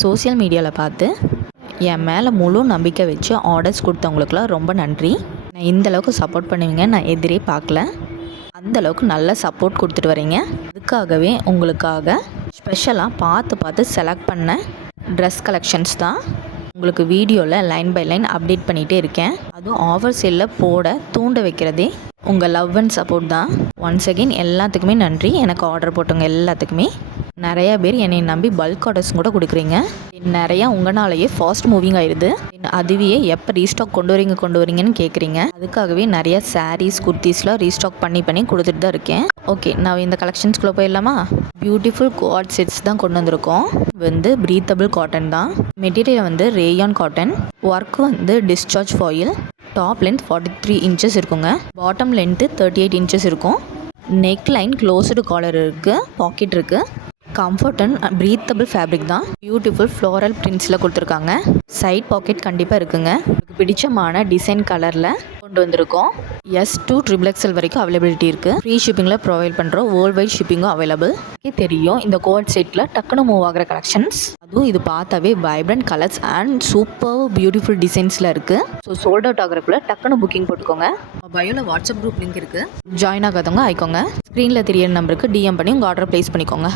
Social மீடியாவில் பார்த்து என் மேலே முழு நம்பிக்கை வச்சு ஆர்டர்ஸ் கொடுத்தவங்களுக்குலாம் ரொம்ப நன்றி. நான் இந்தளவுக்கு சப்போர்ட் பண்ணுவீங்க நான் எதிரே பார்க்கல. அந்தளவுக்கு நல்ல சப்போர்ட் கொடுத்துட்டு வரீங்க. அதுக்காகவே உங்களுக்காக ஸ்பெஷலாக பார்த்து செலக்ட் பண்ண ட்ரெஸ் கலெக்ஷன்ஸ் தான் உங்களுக்கு வீடியோவில் லைன் பை லைன் அப்டேட் பண்ணிகிட்டே இருக்கேன். அதுவும் ஆஃபர் சேலில் போட தூண்ட வைக்கிறதே உங்கள் லவ் அண்ட் சப்போர்ட் தான். ஒன்ஸ் அகெயின் எல்லாத்துக்குமே நன்றி. எனக்கு ஆர்டர் போட்டவங்க எல்லாத்துக்குமே நிறையா பேர் என்னை நம்பி பல்க் ஆர்டர்ஸ் கூட கொடுக்குறீங்க. நிறையா உங்களாலேயே ஃபாஸ்ட் மூவிங் ஆயிடுது. அதுவே எப்போ ரீஸ்டாக் கொண்டு வரீங்கன்னு கேட்குறீங்க. அதுக்காகவே நிறையா சாரீஸ் குர்த்திஸ்லாம் ரீஸ்டாக் பண்ணி கொடுத்துட்டு தான் இருக்கேன். ஓகே, நான் இந்த கலெக்ஷன்ஸ்குள்ளே போயிடலாமா? பியூட்டிஃபுல் குவாட் செட்ஸ் தான் கொண்டு வந்திருக்கோம். ப்ரீத்தபிள் காட்டன் தான். Material rayon cotton. Work discharge foil. Top length 43 inches இருக்குங்க. பாட்டம் லென்த்து 38 இன்ச்சஸ் இருக்கும். நெக் லைன் க்ளோஸ்டு காலர் இருக்குது. பாக்கெட் இருக்குது. கம்ஃபர்ட் அண்ட் ப்ரீத்தபிள் ஃபேப்ரிக் தான். பியூட்டிஃபுல் ஃப்ளோரல் பிரிண்ட்ஸில் கொடுத்துருக்காங்க. சைட் பாக்கெட் கண்டிப்பாக இருக்குங்க. உங்களுக்கு பிடிச்சமான டிசைன் கலரில் கொண்டு வந்திருக்கோம். S2 XXL வரைக்கும் அவைலபிலிட்டி இருக்குது. ஃப்ரீ ஷிப்பிங்கில் ப்ரொவைட் பண்ணுறோம். வேர்ல்டு வைட் ஷிப்பிங்கும் அவைலபிள். தெரியும் இந்த கோட் செட்டில் டக்குன்னு மூவ் ஆகிற கலெக்ஷன்ஸ். அதுவும் இது பார்த்தாவே vibrant colours and super beautiful டிசைன்ஸில் இருக்குது. ஸோ சோல்ட் அவுட் ஆகிறக்குள்ள டக்குன்னு புக்கிங் போட்டுக்கோங்க. பயோவில் வாட்ஸ்அப் குரூப் லிங்க் இருக்குது. ஜாயின் ஆகாதவங்க ஆயிக்கோங்க. ஸ்க்ரீனில் தெரியற நம்பருக்கு DM பண்ணி உங்கள் ஆர்டர் ப்ளேஸ் பண்ணிக்கோங்க.